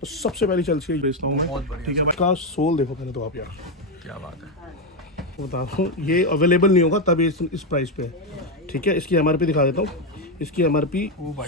तो सबसे पहली चलती है बेचता हूँ मैं, ठीक है। इसका सोल देखो पहले तो आप यार, क्या बात है, बता रहा हूँ ये अवेलेबल नहीं होगा तभी इस प्राइस पे है, ठीक है। इसकी MRP दिखा देता हूँ, इसकी MRP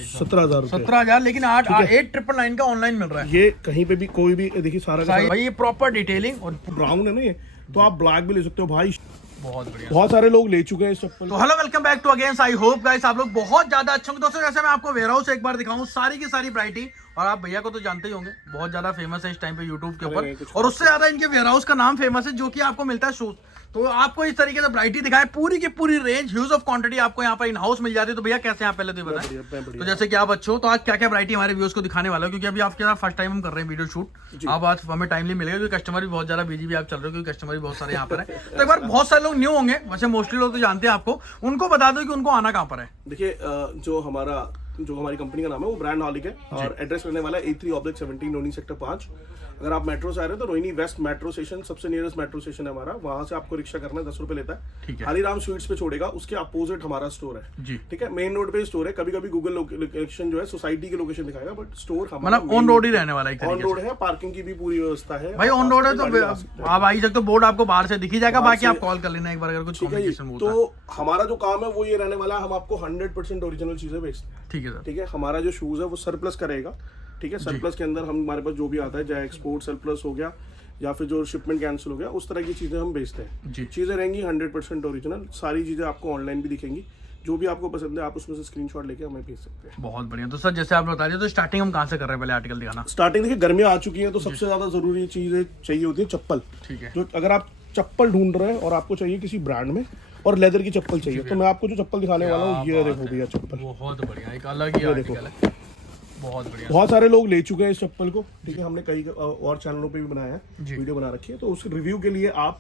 17,000 रुपये, 17,000, लेकिन 8,999 का ऑनलाइन मिल रहा है। ये कहीं पे भी कोई भी देखिए सारा का सारा भाई ये प्रॉपर डिटेलिंग और ब्राउन है ना ये, तो आप ब्लैक भी ले सकते हो भाई। बहुत बढ़िया। बहुत सारे लोग ले चुके हैं इस चप्पल। तो hello, welcome back to again. I hope guys आप लोग बहुत ज्यादा अच्छे होंगे। दोस्तों जैसे मैं आपको वेयर हाउस एक बार दिखाऊं, सारी की सारी वैरायटी, और आप भैया को तो जानते ही होंगे, बहुत ज्यादा फेमस है इस टाइम पे यूट्यूब के ऊपर, और उससे ज्यादा इनके वेयर हाउस का नाम फेमस है, जो कि आपको मिलता है शूज। तो आपको इस तरीके से वैरायटी दिखाए, पूरी की पूरी रेंज, ह्यूज ऑफ क्वांटिटी आपको यहाँ पर इन हाउस मिल जाती है। तो भैया कैसे आप पहले तो बताएं, तो जैसे कि आप अच्छे हो, तो आज क्या क्या वैरायटी हमारे व्यूअर्स को दिखाने वाला है, क्योंकि अभी आपके साथ फर्स्ट टाइम हम कर रहे हैं वीडियो शूट। आप आज हमें टाइमली मिलेगा, क्योंकि कस्टमर भी बहुत ज्यादा बिजी भी आप चल रहे हो, क्योंकि कस्टमर भी बहुत सारे यहाँ पर है। तो एक बार बहुत सारे लोग न्यू होंगे, वैसे मोस्टली लोग तो जानते हैं आपको, उनको बता दो कि उनको आना कहाँ पर है। देखिए जो हमारी कंपनी का नाम है वो ब्रांड हॉलिक है, और एड्रेस रहने वाला है A3/17 रोहिणी सेक्टर 5। अगर आप मेट्रो से आ रहे हो तो रोहिणी वेस्ट मेट्रो स्टेशन सबसे नियरेस्ट मेट्रो स्टेशन है हमारा, वहां से आपको रिक्शा करना है, 10 रुपए लेता है। हरिराम स्वीट्स पे छोड़ेगा, उसके अपोजिट हमारा स्टोर है, ठीक है। मेन रोड पे स्टोर है, कभी कभी गूगल लोकेशन जो है सोसाइटी की लोकेशन दिखाएगा, बट स्टोर हमारा मतलब ऑन रोड ही रहने वाला है। ऑन रोड है, पार्किंग की भी पूरी व्यवस्था है भाई। ऑन रोड है तो आप आई सकते हो, बोर्ड आपको बाहर से दिख ही जाएगा, बाकी आप कॉल कर लेना एक बार अगर कुछ कम्युनिकेशन। तो हमारा जो काम है वो ये रहने वाला है, हम आपको 100% ओरिजिनल चीजें बेचते हैं, ठीक है सर। ठीक है। हमारा जो शूज है वो सरप्लस करेगा, ठीक है। सरप्लस के अंदर हमारे पास जो भी आता है, चाहे एक्सपोर्ट सरप्लस हो गया या फिर जो शिपमेंट कैंसिल हो गया, उस तरह की चीजें हम बेचते हैं। चीजें रहेंगी 100% ओरिजिनल, सारी चीजें आपको ऑनलाइन भी दिखेंगी, जो भी आपको पसंद है आप उसमें से स्क्रीनशॉट लेके हमें भेज सकते हैं। बहुत बढ़िया। तो सर जैसे आप बता रहे, तो स्टार्टिंग हम कहाँ से कर रहे हैं, पहले आर्टिकल दिखाना। स्टार्टिंग देखिए, गर्मियां आ चुकी हैं, तो सबसे ज्यादा जरूरी चीज चाहिए होती है चप्पल, ठीक है। जो अगर आप चप्पल ढूंढ रहे हैं और आपको चाहिए किसी ब्रांड में और लेदर की चप्पल चाहिए, तो मैं आपको जो चप्पल दिखाने वाला हूँ, ये देखो भैया चप्पल, बहुत बढ़िया, एक अलग ही आर्टिकल है, बहुत बढ़िया। बहुत सारे लोग ले चुके हैं इस चप्पल को, ठीक है। हमने कई और चैनलों पे भी बनाया है, वीडियो बना रखी है, तो उस रिव्यू के लिए आप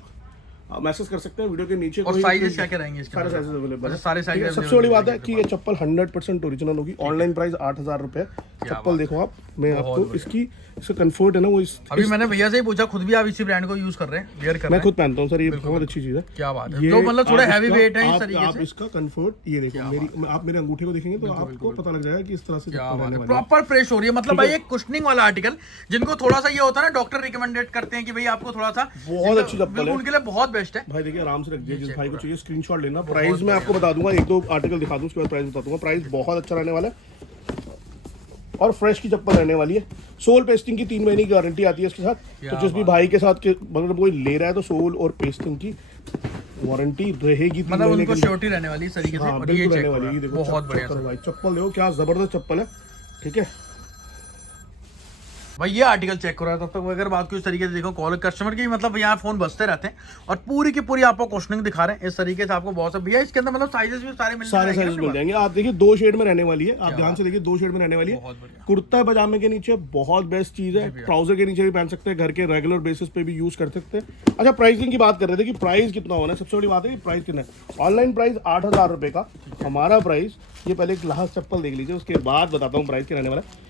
मैसेज कर सकते हैं वीडियो के नीचे। और साइजेस क्या क्या रहेंगे इसके? सारे साइजेस अवेलेबल है, सारे साइज। सबसे बड़ी बात है कि ये चप्पल 100% ओरिजिनल होगी। ऑनलाइन प्राइस 8,000 रुपए। चप्पल देखो आप, मैं आपको इसका कंफर्ट है ना वो अभी मैंने भैया से ही पूछा, खुद भी आप इसी ब्रांड को यूज कर रहे हैं, वेयर कर रहे हैं। मैं खुद पहनता हूं सर, ये बहुत अच्छी चीज है। क्या बात है, जो मतलब थोड़ा हैवी वेट है इस तरीके आप इसका कंफर्ट ये देखो, आप मेरे अंगूठे को देखेंगे तो आपको पता लग जाएगा कि इस तरह से प्रॉपर फ्रेश हो रही है। मतलब भाई एक कुशनिंग वाला आर्टिकल, जिनको थोड़ा सा ये होता है ना, डॉक्टर रिकमेंडेड करते हैं कि भाई आपको थोड़ा सा, बहुत अच्छी चप्पल है, उनके लिए बहुत बेस्ट है भाई। देखिए आराम से रख दिया, जिस भाई को चाहिए स्क्रीनशॉट लेना। प्राइस मैं आपको बता दूंगा, एक दो आर्टिकल दिखा दूं, उसके बाद प्राइस बता दूंगा। प्राइस बहुत अच्छा रहने वाला है और फ्रेश की चप्पल रहने वाली है। सोल पेस्टिंग की 3 महीने की गारंटी आती है इसके साथ। तो जिस भी भाई के साथ अगर कोई ले रहा है तो सोल और पेस्टिंग की वारंटी रहेगी, मतलब उनको श्योरिटी रहने वाली इस तरीके से। हाँ, और ये रहने वाली है। देखो बहुत बढ़िया भाई, चप्पल देखो क्या जबरदस्त चप्पल है, ठीक है भाई। ये आर्टिकल चेक करो, तब तक अगर बात को इस तरीके से देखो, कॉल कस्टमर की मतलब यहाँ फोन बजते रहते हैं, और पूरी की पूरी आपको क्वेश्चनिंग दिखा रहे हैं इस तरीके से। आपको बहुत भैया इसके अंदर मतलब साइजेस भी सारे साइज मिल जाएंगे। आप देखिए 2 शेड में रहने वाली है, आप ध्यान से देखिए 2 शेड में रहने वाली है। कुर्ता पजामे के नीचे बहुत बेस्ट चीज है, ट्राउजर के नीचे भी पहन सकते हैं, घर के रेगुलर बेसिस पे भी यूज कर सकते हैं। अच्छा, प्राइसिंग की बात कर रहे थे कि प्राइस कितना होना है। सबसे बड़ी बात है कि प्राइस कितना है। ऑनलाइन प्राइस 8,000 रुपए का, हमारा प्राइस ये पहले एक लास्ट चप्पल देख लीजिए, उसके बाद बताता हूँ प्राइस क्या रहने वाला है।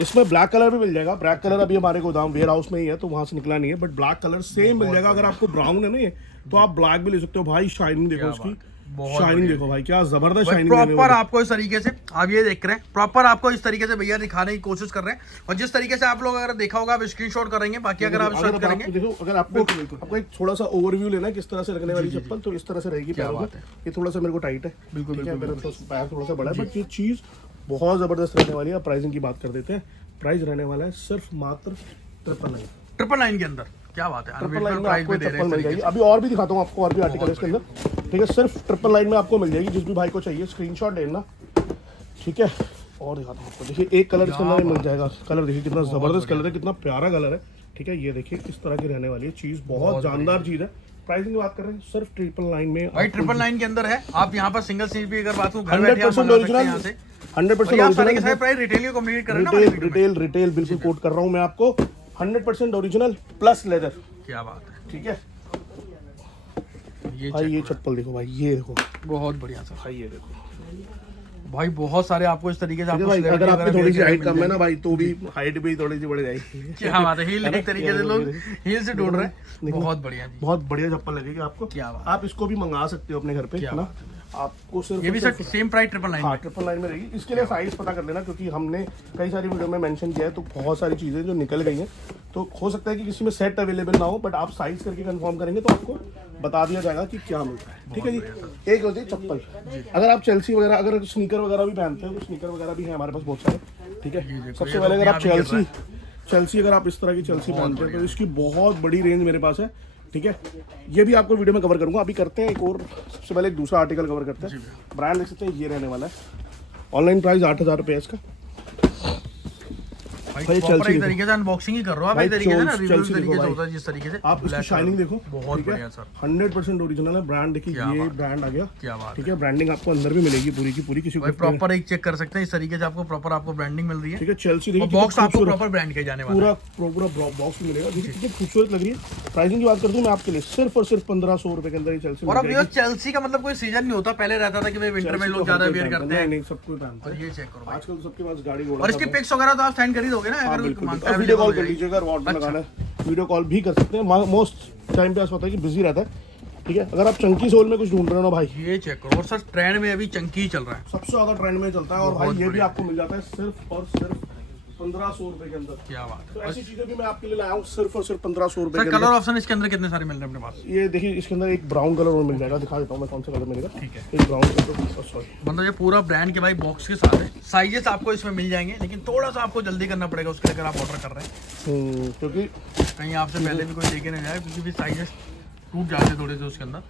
इसमें ब्लैक कलर भी मिल जाएगा। ब्लैक कलर अभी हमारे गोदाम वेयर हाउस में ही है, तो वहां से निकला नहीं है, बट ब्लैक कलर सेम मिल जाएगा। अगर आपको ब्राउन है ना ये, तो आप ब्लैक भी ले सकते हो भाई। शाइनिंग देखो उसकी, शाइनिंग देखो भाई, क्या जबरदस्त शाइनिंग। प्रॉपर आपको इस तरीके से आप ये देख रहे हैं, प्रॉपर आपको इस तरीके से भैया दिखाने की कोशिश कर रहे हैं, और जिस तरीके से आप लोग अगर देखा होगा आप स्क्रीनशॉट करेंगे, बाकी अगर आप सर्च करेंगे। देखो, अगर आपको एक थोड़ा सा ओवरव्यू लेना है किस तरह से रखने वाली चप्पल, तो इस तरह से रहेगी। ये थोड़ा सा मेरे को टाइट है, बिल्कुल मेरा पैर थोड़ा सा बड़ा है, बट ये चीज बहुत जबरदस्त रहने वाली है। प्राइसिंग की बात कर देते हैं। प्राइस रहने वाला है सिर्फ मात्र 999 के अंदर। क्या बात है, 999 में चप्पल मिल जाएगी। अभी और भी दिखाता हूँ आपको, और भी आर्टिकल है इसके अंदर, ठीक है। सिर्फ 999 में आपको मिल जाएगी। जिस भी भाई को चाहिए स्क्रीनशॉट लेना, ठीक है। और दिखाता हूँ आपको, देखिए एक कलर इसके अंदर मिल जाएगा। कलर देखिए कितना जबरदस्त कलर है, कितना प्यारा कलर है, ठीक है। ये देखिए किस तरह की रहने वाली है चीज, बहुत जानदार चीज है। प्राइसिंग की बात कर रहे हैं सिर्फ 999 में भाई। 999 के अंदर है। आप यहाँ पर सिंगल सीट भी अगर बात को 100% ओरिजिनल, 100% प्राइस रिटेल को कम्युनिकेट कर रहे हैं। रिटेल बिल्कुल कोट कर रहा हूँ मैं आपको। 100% ओरिजिनल प्लस लेदर। क्या बात है, ठीक है भाई। ये चप्पल देखो भाई, ये देखो बहुत बढ़िया सर भाई, ये देखो भाई। बहुत सारे आपको इस तरीके से भाई, अगर आपकी थोड़ी सी हाइट कम है ना भाई, तो भी हाइट भी थोड़ी सी बढ़ जाएगी। क्या बात है, हील एक तरीके से लोग हील से ढूंढ रहे हैं। बहुत बढ़िया जी, बहुत बढ़िया चप्पल लगेगी आपको। क्या बात। आप इसको भी मंगा सकते हो अपने घर पे, है ना। आपको सिर्फ ये भी सर सेम प्राइस 999 हाँ 999 में रहेगी। इसके लिए साइज पता कर लेना, क्योंकि हमने कई सारी वीडियो में मेंशन किया है, तो बहुत सारी चीज़ें जो निकल गई हैं, तो हो सकता है कि किसी में सेट अवेलेबल ना हो, बट आप साइज करके कंफर्म करेंगे तो आपको बता दिया जाएगा कि क्या मिलता है। ठीक है जी। एक होती है चप्पल, अगर आप चेल्सी वगैरह, अगर स्नीकर वगैरह भी पहनते हैं तो स्नीकर वगैरह भी है हमारे पास बहुत सारे। ठीक है, सबसे पहले अगर आप चेल्सी अगर आप इस तरह की चेल्सी पहनते हैं तो इसकी बहुत बड़ी रेंज मेरे पास है। ठीक है, ये भी आपको वीडियो में कवर करूंगा। अभी करते हैं एक और, सबसे पहले एक दूसरा आर्टिकल कवर करते हैं। ब्रांड देख सकते हैं, ये रहने वाला है। ऑनलाइन प्राइस 8,000 रुपये है इसका। भाई चेल्सी तरीके से अनबॉक्सिंग ही कर रहा हूं भाई, तरीके से ना रिव्यू तरीके से होता है जिस तरीके से। आप इसकी शाइनिंग देखो, बहुत बढ़िया सर, 100% ओरिजिनल है। ब्रांड देखिए, ये ब्रांड आ गया। क्या बात। ठीक है, ब्रांडिंग आपको अंदर भी मिलेगी पूरी की पूरी, किसी को प्रॉपर एक चेक कर सकते हैं इस तरीके से, आपको प्रॉपर आपको ब्रांडिंग मिल रही है। ठीक है, चेल्सी देखिए, बॉक्स आपको प्रॉपर ब्रांड के जाने वाला है, पूरा बॉक्स मिलेगा। देखिए कितनी खूबसूरत लग रही है। प्राइसिंग की बात करते हैं मैं आपके लिए, सिर्फ और सिर्फ 1500 रुपए के अंदर ये चेल्सी। और अब ये चेल्सी का मतलब कोई सीजन नहीं होता, पहले रहता था कि भाई विंटर में लोग ज्यादा वेयर करते हैं। नहीं, सब कोई पहनता है। ये चेक करो आजकल तो सबके पास गाड़ी घोड़ा। और इसकी पिक्स वगैरह तो आप सेंड कर ही दोगे ना, अगर वीडियो कॉल कर लीजिएगा, ऑर्डर लगाना है वीडियो कॉल भी कर सकते हैं। मोस्ट टाइम पे ऐसा होता है कि बिजी रहता है। ठीक है, अगर आप चंकी सोल में कुछ ढूंढ रहे हो ना भाई, ये चेक करो। और सर ट्रेंड में अभी चंकी ही चल रहा है, सबसे ज्यादा ट्रेंड में चलता है। और भाई ये भी आपको मिल जाता है सिर्फ और सिर्फ 1500 रुपए के अंदर। क्या बात है। तो ऐसी चीजें भी मैं आपके लिए लाया हूँ सिर्फ और सिर्फ 1500 रुपए के अंदर। कलर ऑप्शन इसके अंदर कितने सारे मिल रहे हैं अपने पास? ये देखिए, इसके अंदर एक ब्राउन कलर और मिल जाएगा, दिखा देता हूँ मैं कौन सा कलर मिलेगा। ठीक है, एक ब्राउन कलर, सॉरी मतलब ये पूरा ब्रांड के भाई बॉक्स के साथ है। साइजेस आपको इसमें मिल जाएंगे, लेकिन थोड़ा सा आपको जल्दी करना पड़ेगा उसके लिए, अगर आप ऑर्डर कर रहे हैं। क्योंकि कहीं आपसे पहले भी कोई लेके नहीं जाए, क्योंकि भी साइजेस टूट जाते हैं थोड़े से उसके अंदर।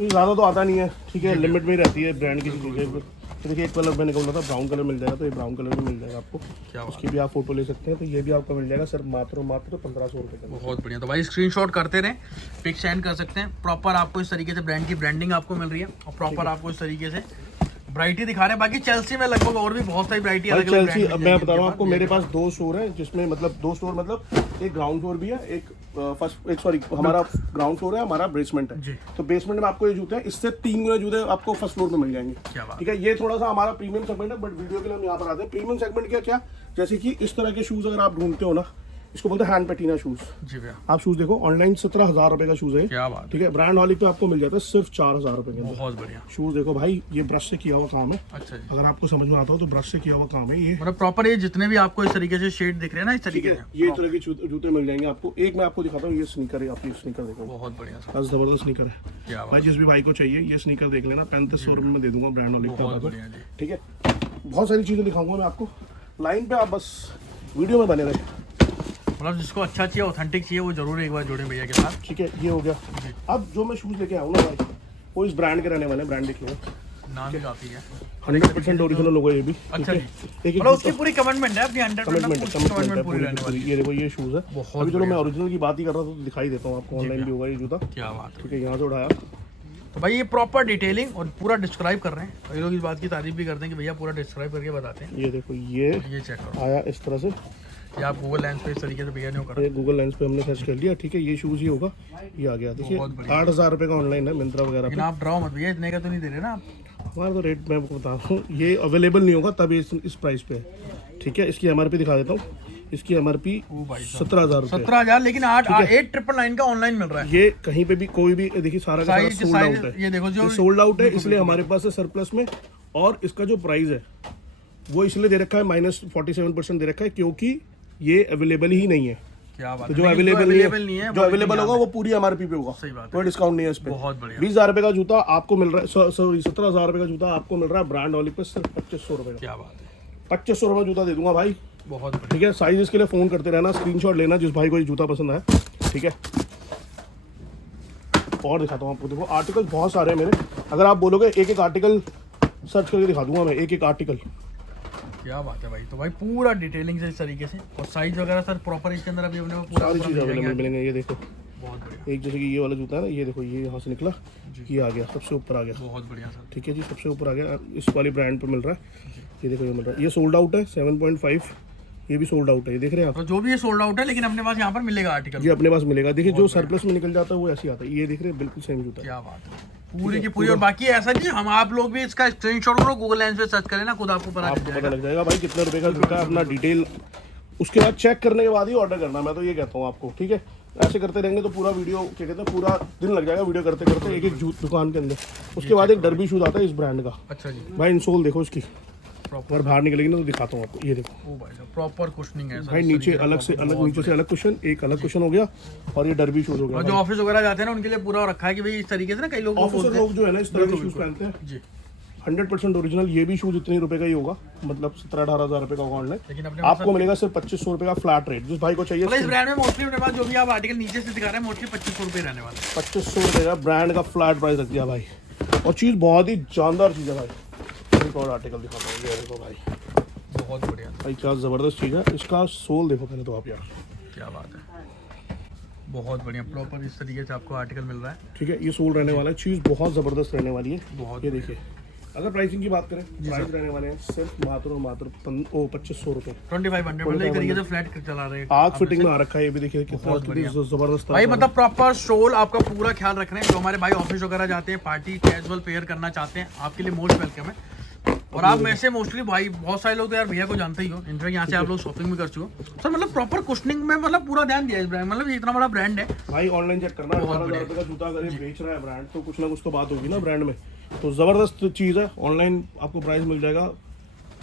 ज़्यादा तो आता नहीं है। ठीक है, लिमिट में ही रहती है ब्रांड की चीज़ें। तो देखिए, एक कलर में निकल रहा था, ब्राउन कलर मिल जाएगा, तो ये ब्राउन कलर भी मिल जाएगा आपको। उसकी भी आप फोटो ले सकते हैं। तो ये भी आपको मिल जाएगा सर मात्र 1500 रुपये का। बहुत बढ़िया। तो भाई स्क्रीनशॉट करते रहें, पिक सेंड कर सकते हैं। प्रॉपर आपको इस तरीके से ब्रांड की ब्रांडिंग आपको मिल रही है, और प्रॉपर आपको इस तरीके से वैरायटी दिखा रहे हैं। बाकी चेल्सी में लगभग और भी बहुत सारी वैरायटी अलग अलग। चेल्सी मैं बता रहा हूँ आपको, मेरे पास 2 स्टोर है, जिसमें मतलब 2 स्टोर मतलब एक ग्राउंड फ्लोर भी है, एक हमारा ग्राउंड फ्लोर है, हमारा बेसमेंट है। तो बेसमेंट में आपको ये जूते हैं, इससे 3 गुना जूते आपको फर्स्ट फ्लोर में मिल जाएंगे। ठीक है, ये थोड़ा सा हमारा प्रीमियम सेगमेंट है, बट वीडियो के लिए हम यहाँ पर आते हैं। प्रीमियम सेगमेंट क्या, जैसे कि इस तरह के शूज अगर आप ढूंढते हो ना, इसको बोलते हैं हैंड पैटीना शूज। जी भैया, आप शूज देखो, ऑनलाइन 17,000 रुपए का शूज है। क्या बात। ठीक है, ब्रांड हॉलिक पे आपको मिल जाता है सिर्फ 4,000 रुपए के अंदर। बहुत बढ़िया शूज देखो भाई, ये ब्रश से किया हुआ काम है। अच्छा जी। अगर आपको समझ में आता हो तो ब्रश से किया हुआ काम है ये। मतलब प्रॉपर ये जितने भी आपको इस तरीके से शेड दिख रहे हैं ना, इस तरीके से ये तरह के जूते मिल जाएंगे आपको। एक मैं आपको दिखाता हूँ, ये स्नीकर है, आप ये स्नीकर देखो, बहुत बढ़िया बस जबरदस्त स्नीकर है भाई। जिस भी भाई को चाहिए ये स्नीकर देख लेना, 3500 रुपये में दे दूंगा ब्रांड हॉलिक का। ठीक है, बहुत सारी चीजें दिखाऊंगा मैं आपको लाइन पे, आप बस वीडियो में बने रहे। मतलब जिसको अच्छा चाहिए, ऑथेंटिक चाहिए, वो जरूर एक बार जुड़े भैया के साथ। ठीक है, ये हो गया। अब जो मैं शूज लेके आऊँ ना भाई, वो इस ब्रांड के रहने वाले, ब्रांड देख लो, नाम भी काफी है, 100% ओरिजिनल होगा ये भी। अच्छा जी, मतलब उसकी पूरी कमिटमेंट है अपनी, 100% पूरी रहने वाली। ये देखो, ये शूज है। अभी चलो मैं ओरिजिनल की बात ही कर रहा था, तो दिखाई देता हूँ आपको, ऑनलाइन भी होगा ये जूता। क्या बात है। ठीक है, यहाँ से उठाया तो भाई ये प्रॉपर डिटेलिंग और पूरा डिस्क्राइब कर रहे हैं, और ये लोग इस बात की तारीफ भी करते हैं कि भैया पूरा डिस्क्राइब करके बताते हैं। ये देखो, ये चेक करो, आया इस तरह से। ये आप गूगल लेंस पे इस तरीके से भैया ने करा, गूगल लेंस पे हमने सर्च कर लिया। ठीक है, ये शूज ही होगा, ये आ गया। देखिए 8,000 रुपये का ऑनलाइन है मिंत्रा वगैरह पे। लेकिन आप ड्राओ मत भैया, इतने का तो नहीं दे रहे ना आप। हमारा तो रेट मैं आपको बता रहा हूँ, ये अवेलेबल नहीं होगा तभी इस प्राइस पे है। ठीक है, इसकी MRP दिखा देता हूँ। इसकी MRP 17,000 रुपये, 17,000, लेकिन 8,999 का ऑनलाइन मिल रहा है। ये कहीं पे भी कोई भी देखिए, सारा का सारा सोल्ड आउट है। ये देखो, जो सोल्ड आउट है, इसलिए हमारे पास है सरप्लस में। और इसका जो प्राइस है वो इसलिए दे रखा है -47% दे रखा है, क्योंकि ये अवेलेबल ही नहीं है। क्या बात तो है, जो अवेलेबल नहीं है, जो अवेलेबल होगा वो पूरी MRP पे होगा। सही बात है, कोई डिस्काउंट नहीं है इस पे। बहुत बढ़िया। 20,000 रुपए का जूता आपको मिल रहा है, सॉरी 17,000 रुपए का जूता आपको मिल रहा है ब्रांड हॉलिक पे सिर्फ 2500 रुपए का। क्या बात है, 2500 रुपए जूता दे दूंगा भाई। बहुत बढ़िया। ठीक है, साइज इसके लिए फोन करते रहना, स्क्रीनशॉट लेना जिस भाई को ये जूता पसंद आए। ठीक है, और दिखाता हूँ आपको, देखो आर्टिकल बहुत सारे हैं मेरे। अगर आप बोलोगे एक एक आर्टिकल सर्च करके दिखा दूंगा मैं, एक एक आर्टिकल। क्या बात है भाई। तो भाई पूरा डिटेलिंग से इस तरीके से, और साइज वगैरह सर प्रॉपर इसके अंदर अभी हमने पूरा सारी चीज़ें अवेलेबल मिलेंगे। ये देखो, बहुत बढ़िया। एक जैसे कि ये वाला जूता है ना, ये देखो, ये यहाँ से निकला, ये आ गया सबसे ऊपर आ गया। बहुत बढ़िया सर। ठीक है जी, सबसे ऊपर आ गया, इस वाली ब्रांड पे मिल रहा है। ये देखो, ये मिल रहा है, ये सोल्ड आउट है 7.5, ये भी सोल्ड आउट है, ये देख रहे हैं आप। तो जो भी ये सोल्ड आउट है, लेकिन अपने पास यहाँ पर मिलेगा आर्टिकल। जी, अपने पास मिलेगा। देखिए, जो सरप्लस में निकल जाता है वो ऐसे ही आता है। ये देख रहे हैं, बिल्कुल सेम जूता है। क्या बात है, पूरी की पूरी। और बाकी ऐसा नहीं, हम आप लोग भी इसका स्क्रीनशॉट लो, गूगल लेंस पे सर्च करें ना, खुद आपको पता लग जाएगा भाई कितने रुपए का जूता है, अपना डिटेल उसके बाद चेक करने के बाद ही ऑर्डर करना, मैं तो ये कहता हूँ आपको। ठीक है, ऐसे करते रहेंगे तो पूरा वीडियो क्या कहते हैं पूरा दिन लग जाएगा वीडियो करते करते एक एक जूत दुकान के अंदर। उसके बाद एक डर्बी शूज आता है इस ब्रांड का। अच्छा जी, भाई इंसोल देखो इसकी, प्रॉपर अगर बाहर निकलेगी ना तो दिखाता हूँ आपको। ये देखो ओ भाई साहब, प्रॉपर कुशनिंग है सर। भाई, नीचे अलग से अलग, नीचे से अलग कुशन, एक अलग कुशन हो गया और ये डर्बी शूज हो और गया। जो ऑफिस वगैरह जाते हैं ना उनके लिए पूरा रखा है कि भाई इस तरीके से ना कई लोग ऑफिसर लोग जो है ना इस तरह के शूज पहनते हैं। जी, 100% ओरिजिनल। ये भी शूज इतने रुपए का ही होगा, मतलब 17-18 हज़ार रुपए का ऑनलाइन। लेकिन अपने आपको मिलेगा सिर्फ 2500 रुपए का फ्लैट रेट। जिस भाई को चाहिए मतलब इस ब्रांड में मोस्टली अपने पास जो भी आप आर्टिकल नीचे से दिखा रहे हैं मोस्टली 2500 रुपये रहने वाले हैं। 2500 रुपए का ब्रांड का फ्लैट प्राइस रख दिया भाई। और चीज़ बहुत ही जानदार चीज़ है भाई। एक और आर्टिकल दिखाता हूँ, ये देखो भाई, बहुत बढ़िया भाई क्या ज़बरदस्त चीज़ है। इसका सोल देखो पहले तो आप यार, क्या बात है, बहुत बढ़िया प्रॉपर इस तरीके से आपको आर्टिकल मिल रहा है। ठीक है। ये सोल रहने वाला है, चीज़ बहुत ज़बरदस्त रहने वाली है। बहुत ये देखिए, अगर प्राइसिंग की बात करें, प्राइस रहने वाले हैं सिर्फ मात्र और मात्र 2500 रुपए। 2500 मतलब एक तरीके से फ्लैट चला रहे हैं। आग फिटिंग में आ रखा है ये भी, देखिए कितना जबरदस्त भाई मतलब प्रॉपर सोल आपका पूरा ख्याल रख रहे हैं। जो हमारे भाई ऑफिस वगैरह जाते हैं, पार्टी कैजुअल पेयर करना चाहते हैं, आपके लिए मोस्ट वेलकम है। और आप में से मोस्टली भाई बहुत सारे लोग तो यार भैया को जानते ही हो, इनफैक्ट यहाँ से आप लोग शॉपिंग भी कर चुके हो सर। मतलब प्रॉपर कुशनिंग में मतलब पूरा ध्यान दिया इस ब्रांड, मतलब ये इतना बड़ा ब्रांड है भाई। ऑनलाइन चेक करना, 18,000 रुपए का जूता अगर ये बेच रहा है ब्रांड, तो कुछ ना कुछ तो बात होगी ना ब्रांड में। तो जबरदस्त चीज़ है। ऑनलाइन आपको प्राइस मिल जाएगा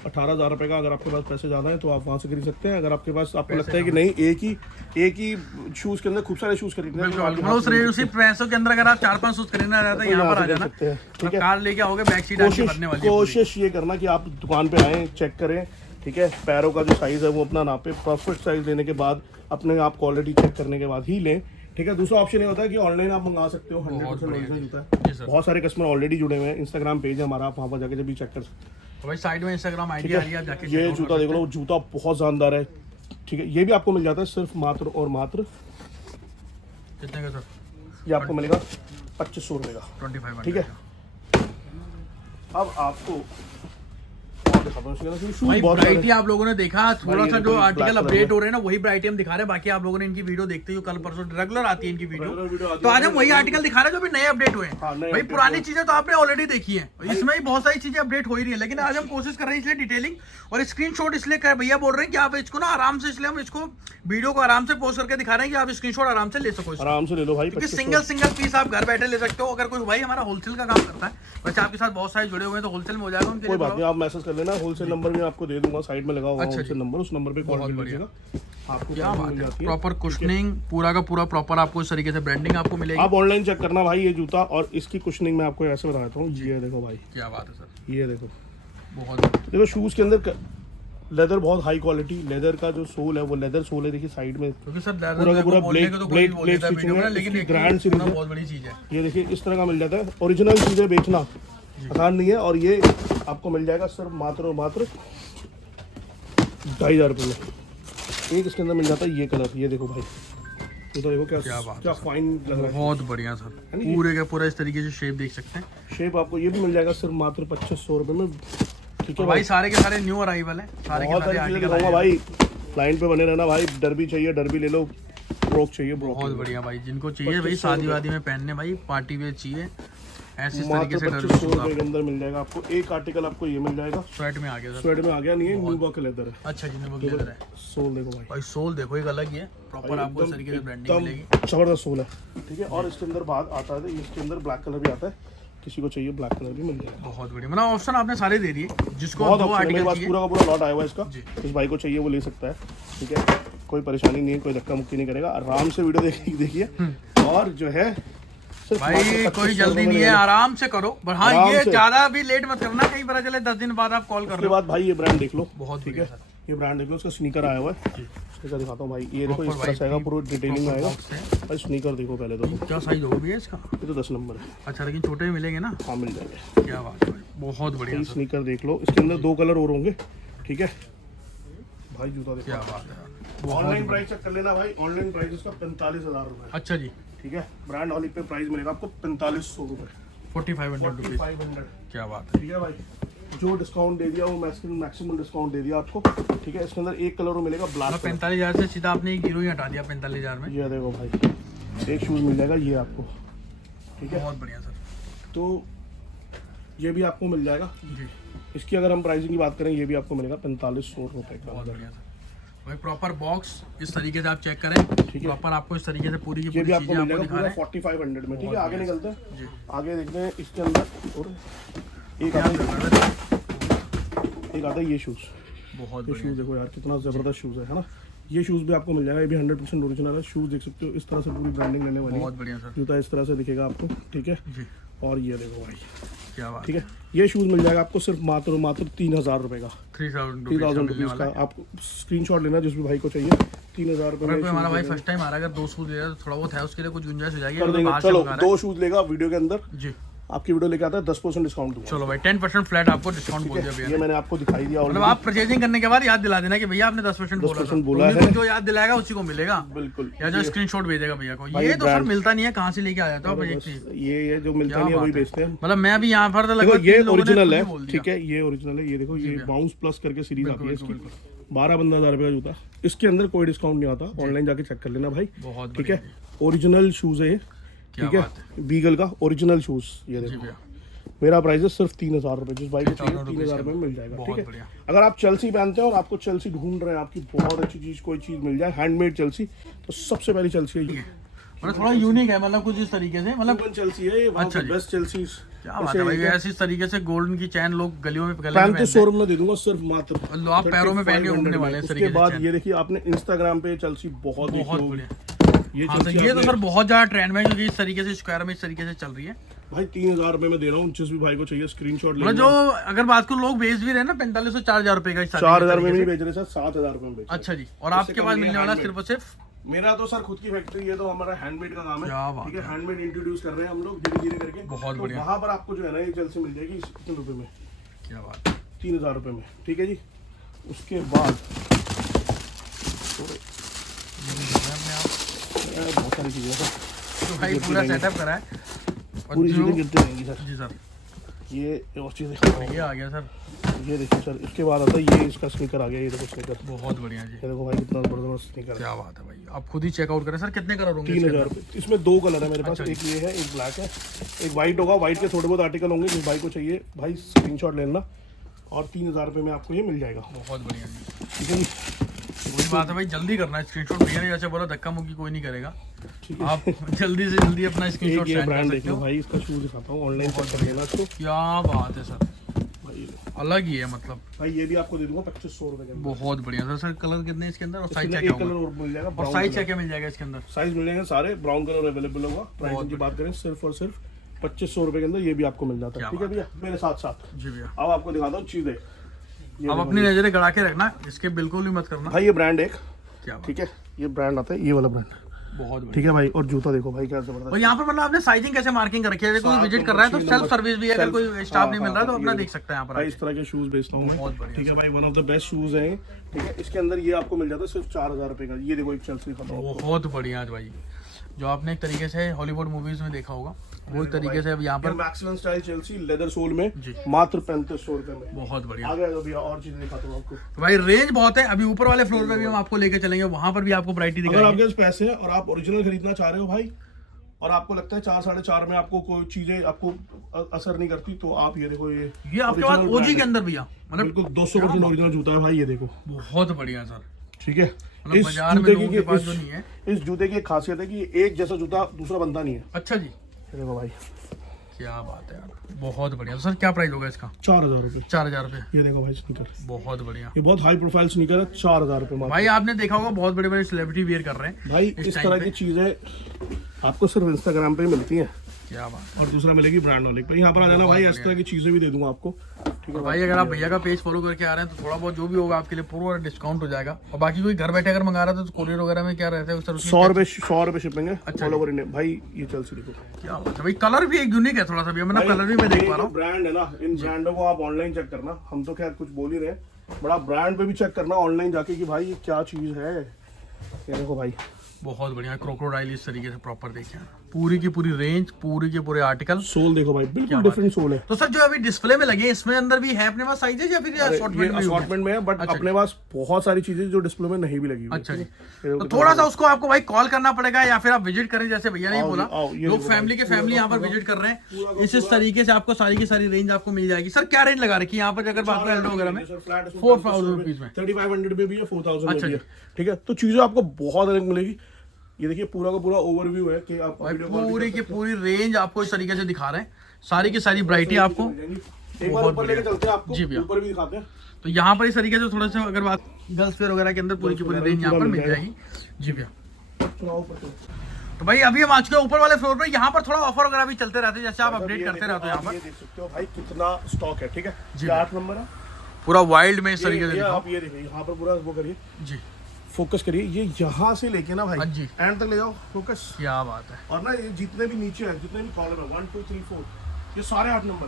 18,000 रुपए का। अगर आपके पास पैसे ज़्यादा है तो आप वहाँ से खरीद सकते हैं। अगर आपके पास आपको लगता है कि नहीं एक ही शूज़ के अंदर खूब सारे शूज़ खरीदने हैं, तो आप मतलब उसी पैसों के अंदर अगर आप 4-5 शूज खरीदना चाहते हैं यहाँ पर आ जाना। सकते हैं। ठीक है। कार लेके आओगे, बैक सीट आपकी बनने वाली है। कोशिश ये करना कि आप दुकान पे आएँ, चेक करें। ठीक है। पैरों का जो साइज़ है वो अपना नापे, परफेक्ट साइज़ लेने के बाद अपने आप क्वालिटी चेक करने के बाद ही लें। ठीक है। दूसरा ऑप्शन ये होता है कि ऑनलाइन आप मंगा सकते हो, 100% ओरिजिनल जूता है। बहुत सारे कस्टमर ऑलरेडी जुड़े हुए हैं, इंस्टाग्राम पेज है हमारा, आप वहाँ पर जाके जब भी चेक कर सकते हैं। तो भाई साइड में इंस्टाग्राम आईडी आ रही है, आप जाके ये जूता देख लो, जूता बहुत शानदार है। ठीक है। ये भी आपको मिल जाता है सिर्फ मात्र और मात्र कितने का सर? ये आपको मिलेगा 2500 रुपये का। 2500। ठीक है। अब आपको और दिखाता हूँ इसके अंदर शूज भाई बहुत सारे। ब्राइटी आप लोगों ने देखा, थोड़ा सा जो आर्टिकल अपडेट हो रहे हैं ना वही ब्राइटी हम दिखा रहे हैं। बाकी आप लोगों ने इनकी वीडियो देखते हो, कल परसों रेगुलर आती है इनकी Regular video वीडियो। आती तो है। आज हम वही आर्टिकल दिखा रहे हैं जो भी नए अपडेट हुए हैं। हाँ, नए भाई update पुरानी हुए। चीजें तो आपने ऑलरेडी देखी है, इसमें भी बहुत सारी चीजें अपडेट हो ही रही है। लेकिन आज हम कोशिश कर रहे हैं इसलिए डिटेलिंग और स्क्रीनशॉट इसलिए कर, भैया बोल रहे हैं कि आप इसको ना आराम से, इसलिए हम इसको वीडियो को आराम से पोस्ट करके दिखा रहे हैं कि आप स्क्रीनशॉट आराम से ले सको इसको। आराम से ले लो भाई। क्योंकि सिंगल पीस आप घर बैठे ले सकते हो। अगर कोई भाई हमारा होलसेल का काम करता है, वैसे आपके साथ बहुत सारे जुड़े हुए हैं तो होलसेल में हो जाएगा उनके कोई लिए। बात नहीं, आप मैसेज कर लेना। होलसेल नंबर भी आपको दे दूंगा, साइड में लगा हुआ अच्छा होलसेल नंबर, उस नंबर पे कॉल कर बढ़िया। लीजिएगा। आपको क्या मिल बात है, जाती है। प्रॉपर कुशनिंग पूरा का पूरा प्रॉपर आपको इस तरीके से ब्रांडिंग आपको मिलेगी। आप ऑनलाइन चेक करना भाई ये जूता, और इसकी कुशनिंग मैं आपको ऐसे बता देता हूँ। ये देखो भाई, क्या बात है सर, ये देखो, बहुत देखो शूज के अंदर लेदर बहुत हाई क्वालिटी, लेदर का जो सोल है वो लेदर सोल है। देखिए साइड में क्योंकि सर पूरा का पूरा ब्लैक स्टिचिंग है, लेकिन इसकी एक ग्रैंड सीरीज है। बहुत बड़ी चीज है। ये देखिए इस तरह का मिल जाता है। ओरिजिनल चीज़ें बेचना आसान नहीं है, और ये आपको मिल जाएगा सिर्फ मात्र और मात्र 2,500 रुपये में। एक इसके अंदर मिल जाता है ये कलर, ये देखो भाई, ये तो देखो क्या फाइन लग रहा है। बहुत बढ़िया सर, पूरे का पूरा इस तरीके से शेप देख सकते हैं। शेप आपको ये भी मिल जाएगा सिर्फ मात्र 2500 रुपये में। ठीक है भाई, सारे के सारे न्यू अराइवल है, सारे के बहुत सारे सारी चीज़ें आर्टिकल दिखाऊंगा भाई। लाइन पे बने रहना भाई। डर्बी चाहिए डर्बी ले लो, ब्रोक चाहिए ब्रोक। बहुत बढ़िया भाई, जिनको चाहिए भाई शादी वादी में पहनने, भाई पार्टी वेयर चाहिए ऐसे इस मात्र तरीके से 2500 रुपये के अंदर मिल जाएगा आपको। एक आर्टिकल आपको ये मिल जाएगा, स्वेट में आ गया सर। स्वेट में आ गया नहीं है, न्यू बॉक लेदर है। अच्छा जी, वो लेदर है सोल देखो भाई, भाई, सोल देखो एक अलग ही है, प्रॉपर आपको इस तरीके से ब्रांडिंग एकदम मिलेगी। जबरदस्त सोल है। ठीक है। और इसके अंदर बाद आता है, इसके अंदर ब्लैक कलर भी आता है, किसी को चाहिए ब्लैक कलर भी मिल जाएगा। बहुत बढ़िया, मतलब ऑप्शन आपने सारे दे दिए, जिसको बहुत दो ऑप्शन है मेरे आर्टिकल पास, चाहिए। पूरा का पूरा लॉट आया हुआ है इसका। इस भाई को चाहिए वो ले सकता है। ठीक है। कोई परेशानी नहीं है, कोई धक्का मुक्की नहीं करेगा, आराम से वीडियो देखिए। और जो है सिर्फ भाई मात्र कोई 2500 जल्दी रुपये नहीं में है, लेना। आराम से करो। पर हाँ, आराम ये से। ज्यादा भी लेट मत करना, कहीं पता चले 10 दिन बाद आप कॉल कर उसके रहे हो। बाद भाई ये ब्रांड देख लो। बहुत ठीक बढ़िया है। सर। ये ब्रांड देख लो, उसका स्नीकर आया हुआ है। स्नीकर दिखाता हूँ भाई, ये देखो इस Proper तरह से आएगा, white पूरा डिटेलिंग में आएगा box है। भाई। स्नीकर देखो पहले तो, क्या साइज होगा भैया इसका? ये तो 10 नंबर है। अच्छा, लेकिन छोटे भी मिलेंगे ना? हाँ मिल जाएंगे। क्या बात है भाई, बहुत बढ़िया सर। स्नीकर देख लो, इसके अंदर 2 कलर और होंगे। ठीक है भाई। जूता देखो, क्या बात है, ऑनलाइन प्राइस चेक कर लेना भाई। ऑनलाइन प्राइस इसका 45,000 रुपये। अच्छा जी, ठीक है। ब्रांड हॉलिक पे प्राइस मिलेगा आपको 4500 रुपये, 4500 रुपीज। 4500। क्या बात है, ठीक है भाई। जो डिस्काउंट दे दिया वो मैक्सिमम डिस्काउंट दे दिया आपको। ठीक है। इसके अंदर एक कलर मिलेगा ब्लैक। 45,000 से सीधा आपने एक हीरो ही हटा दिया 45,000 में। ये देखो भाई, एक शूज मिल जाएगा ये आपको। ठीक है। बहुत बढ़िया सर तो ये भी आपको मिल जाएगा जी, इसकी। अगर हम प्राइसिंग की बात करें, ये भी आपको मिलेगा 4500 रुपये का। बहुत बढ़िया सर। भाई प्रॉपर बॉक्स इस तरीके से आप चेक करें, प्रॉपर आपको इस तरीके से पूरी की ये भी पूरी आपको चीजें मिल आपको जाएगा दिखा पूरा रहे हैं। 4500 में। ठीक है, आगे निकलते हैं, जी आगे देखते हैं इसके अंदर। और एक आता है ये शूज़। बहुत ये बढ़िया। शूज़ देखो यार कितना ज़बरदस्त शूज़ है ना। ये शूज़ भी आपको मिल जाएगा, ये भी 100% ओरिजिनल है। शूज़ देख सकते हो, इस तरह से पूरी ब्रांडिंग रहने वाली है। बहुत बढ़िया सर जूता इस तरह से दिखेगा आपको। ठीक है, जी, और ये देखो भाई, क्या बात। ठीक है, ये शूज़ मिल जाएगा आपको सिर्फ मात्र 3000 रुपये का। 3000 रुपीज़ का आपको स्क्रीनशॉट लेना जिस भी भाई को चाहिए। 3000 रुपये अगर में कोई हमारा भाई शूज़ फर्स्ट टाइम आ रहा है, अगर 2 शूज ले रहा है तो थोड़ा बहुत है उसके लिए कुछ गुंजाइश हो जाएगी कर अगर देंगे। बाहर से चलो मंगा रहा है। 2 शूज़ लेगा वीडियो के अंदर, जी आपकी वीडियो लेके आता है 10% डिस्काउंट दूंगा। चलो भाई 10% फ्लैट आपको डिस्काउंट बोल दिया भैया ये ने। मैंने आपको दिखाई दिया मतलब ऑलरेडी। आप परचेजिंग करने के बाद याद दिला देना कि भैया आपने 10% बोला था। 10% बोला तो है। जो याद दिलाएगा उसी को मिलेगा, बिल्कुल। या जो स्क्रीनशॉट भेजेगा भैया को। भाई ये तो सर brand- मिलता नहीं है, कहाँ से लेके आया था भाई एक चीज। ये जो मिलता क्या नहीं है वही बात है। बेचते हैं। मतलब मैं भी यहाँ पर तो देखो लगभग ये 3 लोगों ने ओरिजिनल खुद है, ही बोल दिया। ठीक है, ये ओरिजिनल है। ये देखो, ये भैया। बाउंस प्लस करके सीरीज आती है बिल्कुल, इसकी। 12-15 हज़ार रुपये का जूता, इसके अंदर कोई डिस्काउंट नहीं आता। ऑनलाइन जाके चेक कर लेना भाई। बहुत ठीक है, बढ़िया ओरिजिनल शूज़ है ये। क्या ठीक बात है, बीगल का ओरिजिनल शूज़। ये जी देखो, भैया, मेरा प्राइस है सिर्फ 3000 रुपये। जिस बाइक को चाहिए 3000 3000 रुपये में मिल जाएगा। बहुत ठीक है, बढ़िया। अगर आप चेल्सी पहनते हैं और आपको चेल्सी ढूंढ रहे हैं, आपकी बहुत अच्छी चीज़ कोई चीज़ मिल जाए हैंडमेड चेल्सी, तो सबसे पहली चेल्सी है ये। मतलब थोड़ा यूनिक है, मतलब कुछ इस तरीके से, मतलब Cuban चेल्सी है ये, अच्छा जी। Best Chelsea. क्या बात है भाई। ऐसी तरीके से गोल्डन की चैन लोग गलियों में गले में 3500 रुपये में दे दूंगा सिर्फ मात्र। लो आप पैरों में पहन के 3500 घूमने में। वाले हैं इस उसके तरीके से बाद चैन। ये देखिए, आपने इंस्टाग्राम पे चेल्सी बहुत देखी बहुत होगी। बढ़िया। ये हाँ तो चेल्सी ये तो आपने- सर बहुत ज्यादा ट्रेंड में है, क्योंकि इस तरीके से स्क्वायर में इस तरीके से चल रही है। भाई 3000 रुपये में दे रहा हूँ, जिस भी भाई को चाहिए स्क्रीनशॉट ले मतलब जो अगर बात को लोग बेच भी रहे हैं ना 4500 4000 रुपए का इस तरीके 4000 में से। नहीं बेच रहे सर, 7000 रुपये में बेच रहे हैं। अच्छा जी, और आपके पास मिलने वाला सिर्फ और सिर्फ। मेरा तो सर खुद की फैक्ट्री है, तो हमारा हैंडमेड का काम है। क्या बात ठीक है, हैंडमेड इंट्रोड्यूस कर रहे हैं हम लोग धीरे धीरे करके। बहुत तो बढ़िया। वहाँ पर आपको जो है ना ये चेल्सी मिल जाएगी इतने रुपये में, क्या बात है। 3000 रुपये में। ठीक है जी, उसके बाद बहुत सारी चीज़ें हैं सर, तो भाई पूरा सेटअप करा है। और पूरी जो चीज़ें गिरती रहेंगी सर। जी सर, ये और चीज़ें, ये आ गया सर, ये देखिए सर। इसके बाद आता है ये इसका स्नीकर आ गया। ये देखो स्नीकर, बहुत बढ़िया जी। ये देखो भाई कितना जबरदस्त स्नीकर है। क्या बात है भाई, आप खुद ही चेकआउट करें सर। कितने कलर होंगे 3000 रुपये। इसमें 2 कलर है मेरे पास, अच्छा एक ये है, एक ब्लैक है, एक वाइट होगा। वाइट के थोड़े बहुत आर्टिकल होंगे, जिस भाई को चाहिए भाई स्क्रीनशॉट लेना, और 3000 रुपये में आपको ये मिल जाएगा। बहुत बढ़िया जी। ठीक है जी, वही बात है भाई, जल्दी करना है स्क्रीनशॉट। भैया ने जैसे बोला धक्का मुक्की कोई नहीं करेगा, ठीक है। आप जल्दी से जल्दी अपना एक स्क्रीनशॉट ये सेंड कर ब्रांड देख सकते लो हो। भाई, इसका शूज दिखाता हूँ, ऑनलाइन चेक कर लेना इसको क्या बात है सर, भाई। अलग ही है मतलब। भाई ये भी आपको दे दूंगा 2500 रुपये के अंदर। बहुत बढ़िया सर। सर कलर कितने हैं इसके अंदर, और साइज इसके क्या अंदर क्या एक कलर होगा, और मिल जाएगा, और ब्राउन साइज कलर। क्या क्या मिल जाएगा इसके अंदर। साइज मिल जाएंगे सारे, ब्राउन कलर अवेलेबल होगा। प्राइसिंग की बात करें सिर्फ और सिर्फ 2500 रुपये के अंदर ये भी आपको मिल जाता है। क्या ठीक है भैया, मेरे साथ साथ जी भैया, अब आपको दिखाता हूँ चीज़ें। अब अपनी नजरें गड़ा के रखना, इसके बिल्कुल भी मत करना। भाई ये ब्रांड एक, क्या बात, ठीक है, ये ब्रांड आता है, ये वाला ब्रांड। बहुत बढ़िया। ठीक है भाई, और जूता देखो भाई क्या जबरदस्त। और यहाँ पर मतलब आपने साइजिंग कैसे मार्किंग कर रखी है, कोई विजिट कर रहा है तो सेल्फ सर्विस भी है, अगर कोई स्टाफ नहीं मिल रहा है तो अपना देख सकता है यहाँ पर भाई आके। इस तरह के शूज बेचता हूँ मैं। बहुत बढ़िया। ठीक है भाई, one of the best shoes हैं। ठीक है, इसके अंदर ये आपको मिल जाता है सिर्फ 4000 रुपये का। ये देखो एक चेल्सी का टॉप। बहुत बढ़िया भाई, जो आपने एक तरीके से हॉलीवुड मूवीज में देखा होगा वो एक तरीके से अब यहाँ पर। Maximum style Chelsea leather sole में जी। मात्र 3500 रुपये में। बहुत बढ़िया। आगे तो भैया और चीजें दिखाता हूँ आपको। तो भाई रेंज बहुत है। अभी ऊपर वाले फ्लोर पे भी हम आपको लेके चलेंगे, वहां पर भी आपको वैरायटी अगर दिखाएंगे। आपके पास पैसे हैं और आप ओरिजिनल खरीदना चाह रहे हो भाई, और आपको लगता है 4 साढ़े 4 में आपको कोई चीजें आपको असर नहीं करती, तो आप ये देखो, ये आपके पास original ओजी brand के है। अंदर भैया, मतलब बिल्कुल 200% ओरिजिनल जूता है भाई, ये देखो। बहुत बढ़िया सर। ठीक है, मतलब बाजार में लोगों के पास जो नहीं है। इस जूते की एक खासियत है कि एक जैसा जूता दूसरा बनता नहीं है। अच्छा जी, ये देखो भाई, क्या बात है यार, बहुत बढ़िया। तो सर क्या प्राइस होगा इसका। 4000 रुपये। 4000 रुपये। ये देखो भाई स्नीकर, बहुत बढ़िया ये बहुत हाई प्रोफाइल स्नीकर है, 4000 रुपये मात्र। भाई। आपने देखा होगा बहुत बड़े बड़े सेलिब्रिटी वेयर कर रहे हैं भाई इस तरह की चीजें आपको सिर्फ इंस्टाग्राम पे ही मिलती हैं, क्या बात। और दूसरा मिलेगी ब्रांड वाले पे। यहाँ पर आ जाना भाई, इस तरह की चीजें भी दे दूंगा आपको। ठीक है भाई, अगर आप भैया का पेज फॉलो करके आ रहे हैं तो थोड़ा बहुत जो भी होगा आपके लिए पूरा डिस्काउंट हो जाएगा। और बाकी कोई घर बैठे अगर मंगा रहा है तो कोरियर वगैरह में क्या रहता है सर, 100 रुपये शिपिंग है अच्छा ऑल ओवर इंडिया। भाई ये चेल्सी देखो, क्या बात है भाई। कलर भी एक यूनिक है थोड़ा सा भी, मतलब कलर भी मैं देख पा रहा हूँ। ब्रांड है ना, इन ब्रांडों को आप ऑनलाइन चेक करना। हम तो खैर कुछ बोल ही रहे हैं, बड़ा ब्रांड पे भी चेक करना ऑनलाइन जाके कि भाई ये क्या चीज है। ये देखो भाई, बहुत बढ़िया क्रोकोडाइल इस तरीके से प्रॉपर देखें, पूरी की पूरी रेंज, पूरी के पूरे आर्टिकल। सोल देखो भाई, बिल्कुल डिफरेंट सोल है। तो सर जो अभी डिस्प्ले में लगे इसमें अंदर भी है अपने पास साइजेज या फिर ये असॉर्टमेंट में है, बट अपने पास बहुत सारी चीजें जो डिस्प्ले में नहीं भी लगी हुई है। अच्छा जी, तो थोड़ा सा उसको आपको भाई कॉल करना पड़ेगा या फिर आप विजिट करें, जैसे भैया ने बोला लोग फैमिली यहाँ पर विजिट कर रहे हैं, इस तरीके से आपको सारी की सारी रेंज आपको मिल जाएगी। सर क्या रेंज लगा रखी है यहाँ पर अगर बात करें वगैरह में? 4,000 रुपीज में, 3500 में भी है, 4000 में भी है। ठीक है, तो चीजें आपको बहुत अलग मिलेगी। ये देखिए पूरा का पूरा ओवरव्यू है कि आप पूरी की पूरी रेंज आपको इस तरीके से दिखा रहे हैं, सारी की सारी वैरायटी आपको। एक बार ऊपर लेके चलते हैं आपको, जी भैया, ऊपर भी दिखाते हैं। तो यहाँ पर इस तरीके से थोड़ा सा अगर बात गर्ल्स वेयर वगैरह के अंदर पूरी की पूरी रेंज यहाँ पर मिल जाएगी। जी भैया, तो भाई अभी हम आ चुके हैं ऊपर वाले फ्लोर पर। यहाँ पर थोड़ा ऑफर वगैरह भी चलते रहते हैं, जैसे आप अपडेट करते रहते हो। यहाँ पर देख सकते हो भाई कितना स्टॉक है। ठीक है जी, 8 नंबर है पूरा वाइल्ड में इस तरीके से। आप ये देखिए यहाँ पर पूरा वो करिए जी, फोकस करिए, ये यहाँ से लेके ना भाई जी एंड तक ले जाओ फोकस। क्या बात है। और ना ये जितने भी नीचे है, जितने भी कॉलम है 1 2 3 4, ये सारे 8 नंबर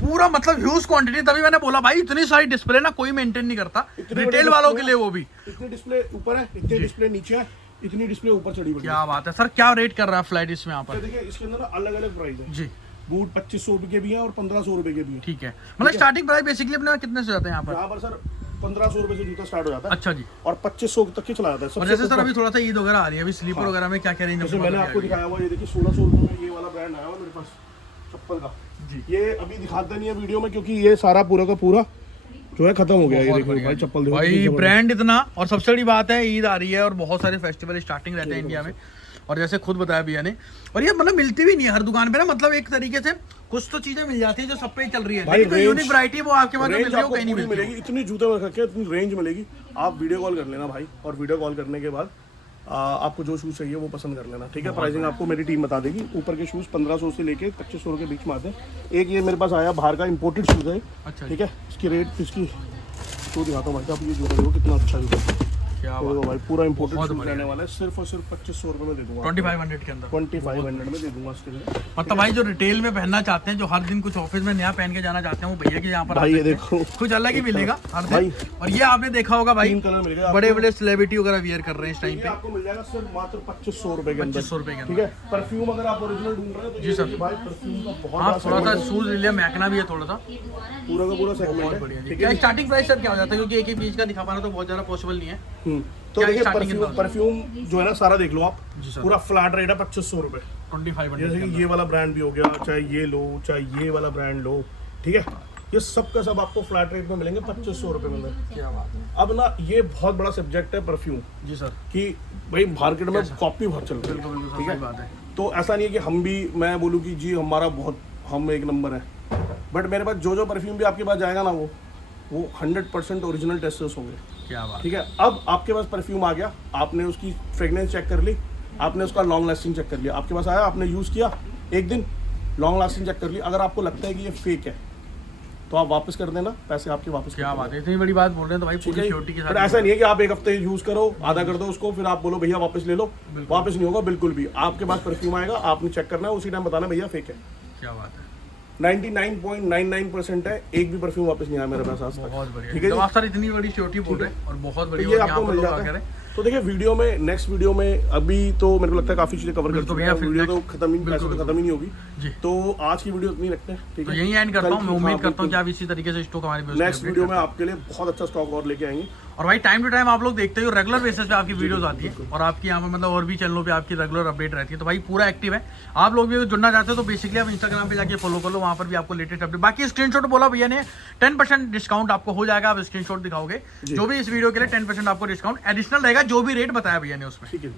पूरा मतलब ह्यूज क्वांटिटी। तभी मैंने बोला भाई इतनी सारी डिस्प्ले ना कोई मेंटेन नहीं करता, रिटेल वालों के लिए वो भी। इतने डिस्प्ले ऊपर है, इतने डिस्प्ले नीचे है, इतनी डिस्प्ले ऊपर चढ़ी हुई है। क्या बात है। सर क्या रेट कर रहा है फ्लैट इसमें यहाँ पर? देखिए इसके अंदर ना अलग अलग प्राइस है जी, बूट 2500 रुपए के भी हैं और 1500 रुपए के भी हैं। ठीक है, मतलब स्टार्टिंग प्राइस बेसिकली अपने कितने से जाते हैं यहाँ पर? यहाँ पर सर 1500 रुपए से जूता स्टार्ट हो जाता है। अच्छा जी, और 2500 तक के चला जाता है। और जैसे सर अभी थोड़ा सा ईद वगैरह आ रही है, अभी स्लीपर वगैरह में क्या क्या रेंज? जैसे मैंने आपको दिखाया हुआ, ये देखिए 1600 रुपए में ये वाला ब्रांड आया हुआ मेरे पास चप्पल का जी। ये अभी दिखाता नहीं है वीडियो में क्योंकि ये सारा पूरा का पूरा जो है खत्म हो गया। ये देखो भाई चप्पल देखो भाई, ब्रांड इतना। और सबसे बड़ी बात है ईद आ रही है और बहुत सारे फेस्टिवल स्टार्टिंग रहते हैं इंडिया में, और जैसे खुद बताया भैया ने, और ये मतलब मिलती भी नहीं है हर दुकान पे ना। मतलब एक तरीके से कुछ तो चीजें मिल जाती है जो सब पे चल रही है, लेकिन यूनिक वैरायटी वो आपके पास मिलती है, वो कहीं नहीं मिलेगी। इतनी जूते में रखे, इतनी रेंज मिलेगी। आप वीडियो कॉल कर लेना भाई, और वीडियो कॉल करने के बाद आपको जो शूज चाहिए वो पसंद कर लेना। ठीक है, प्राइसिंग आपको मेरी टीम बता देगी। ऊपर के शूज 1500 से लेके 2500 के बीच में आते हैं। एक ये मेरे पास आया बाहर का इंपोर्टेड शूज है। अच्छा, ठीक है, इसकी रेट इसकी तो दिखाता हूँ भाई आप, ये जूता देखो कितना अच्छा जूता। क्या तो भाई पूरा इंपोर्टेड शूज रहने वाला है, सिर्फ और सिर्फ 2500 रुपए में दे दूंगा। 2500 के अंदर 2500 में दे दूंगा इसके लिए। मतलब भाई जो रिटेल में पहनना चाहते हैं, जो हर दिन कुछ ऑफिस में नया पहन के जाना चाहते हैं, वो भैया के यहाँ पर भाई ये देखो कुछ अलग ही मिलेगा हर दिन। और ये आपने देखा होगा भाई, 3 कलर मिलेगा, बड़े बड़े सेलिब्रिटी वगैरह वियर कर रहे हैं इस टाइम पे। आपको मिल जाएगा सिर्फ मात्र 2500 रुपए के अंदर। 2500 रुपए के ठीक है, परफ्यूम अगर आप ओरिजिनल ढूंढ रहे हैं तो जी सर, भाई परफ्यूम का बहुत आप थोड़ा सा शूज ले लिया, महकना भी है थोड़ा सा, पूरा का पूरा सेगमेंट है। ठीक है, स्टार्टिंग प्राइस सर क्या हो जाता है? क्योंकि एक ही पीस का दिखा पाना तो बहुत ज्यादा पॉसिबल नहीं है। तो देखिए परफ्यूम जो है ना सारा देख लो आप, पूरा फ्लैट रेट है 2500 रुपए। 2500 जैसे कि ये वाला ब्रांड भी हो गया, चाहे ये लो चाहे ये वाला ब्रांड लो। ठीक है, ये सब का सब आपको फ्लैट रेट में मिलेंगे 2500 रुपए में। क्या बात है। अब ना ये बहुत बड़ा सब्जेक्ट है परफ्यूम जी सर, कि भाई मार्केट में कॉपी बहुत चल रही है। ठीक है, तो ऐसा नहीं है कि हम भी, मैं बोलूँ कि जी हमारा बहुत, हम एक नंबर है, बट मेरे पास जो परफ्यूम भी आपके पास जाएगा ना वो 100% ओरिजिनल टेस्टर्स होंगे। क्या बात। ठीक है, अब आपके पास परफ्यूम आ गया, आपने उसकी फ्रेग्रेंस चेक कर ली, आपने उसका लॉन्ग लास्टिंग चेक कर लिया, आपके पास आया, आपने यूज़ किया एक दिन, लॉन्ग लास्टिंग चेक कर ली। अगर आपको लगता है कि ये फेक है तो आप वापस कर देना, पैसे आपके वापस। क्या बात है, इतनी बड़ी बात बोल रहे हैं तो भाई पूरी सिक्योरिटी के साथ। ऐसा नहीं है कि आप एक हफ्ते यूज करो, आधा कर दो उसको, फिर आप बोलो भैया वापस ले लो, वापस नहीं होगा बिल्कुल भी। आपके पास परफ्यूम आएगा, आपने चेक करना है, उसी टाइम बताना भैया फेक है। क्या बात है, 99.99% है, एक भी परफ्यूम वापस नहीं आया मेरे पास आज तक। बहुत बढ़िया। ठीक है, आप सर इतनी बड़ी सिक्योरिटी बोल रहे हैं और बहुत तो बढ़िया, ये आपको मिल जाता है। तो देखिए वीडियो में, नेक्स्ट वीडियो में, अभी तो मेरे को लगता है काफी चीजें कवर कर चुके हैं, वीडियो तो खत्म ही, पैसे तो खत्म ही नहीं होगी जी। तो आज की वीडियो इतनी रखते हैं। ठीक तो है, यही एंड करता हूँ। मैं उम्मीद करता हूँ कि आप इसी तरीके से स्टॉक हमारे नेक्स्ट वीडियो में आपके लिए बहुत अच्छा स्टॉक और लेके आएंगे। और भाई टाइम टू टाइम आप लोग देखते हो, रेगुलर बेसिस पे आपकी वीडियोस आती है, और आपकी यहाँ पर मतलब और भी चैनलों पे आपकी रेगुलर अपडेट रहती है। तो भाई पूरा एक्टिव है। आप लोग भी अगर जुड़ना चाहते हो तो बेसिकली आप इंस्टाग्राम पे जाके फॉलो कर लो, वहाँ पर भी आपको लेटेस्ट अपडेट। बाकी स्क्रीनशॉट बोला भैया ने 10% डिस्काउंट आपको हो जाएगा, आप स्क्रीनशॉट दिखाओगे जो भी इस वीडियो के लिए 10% आपको डिस्काउंट एडिशनल रहेगा, जो भी रेट बताया भैया ने उसमें। ठीक है।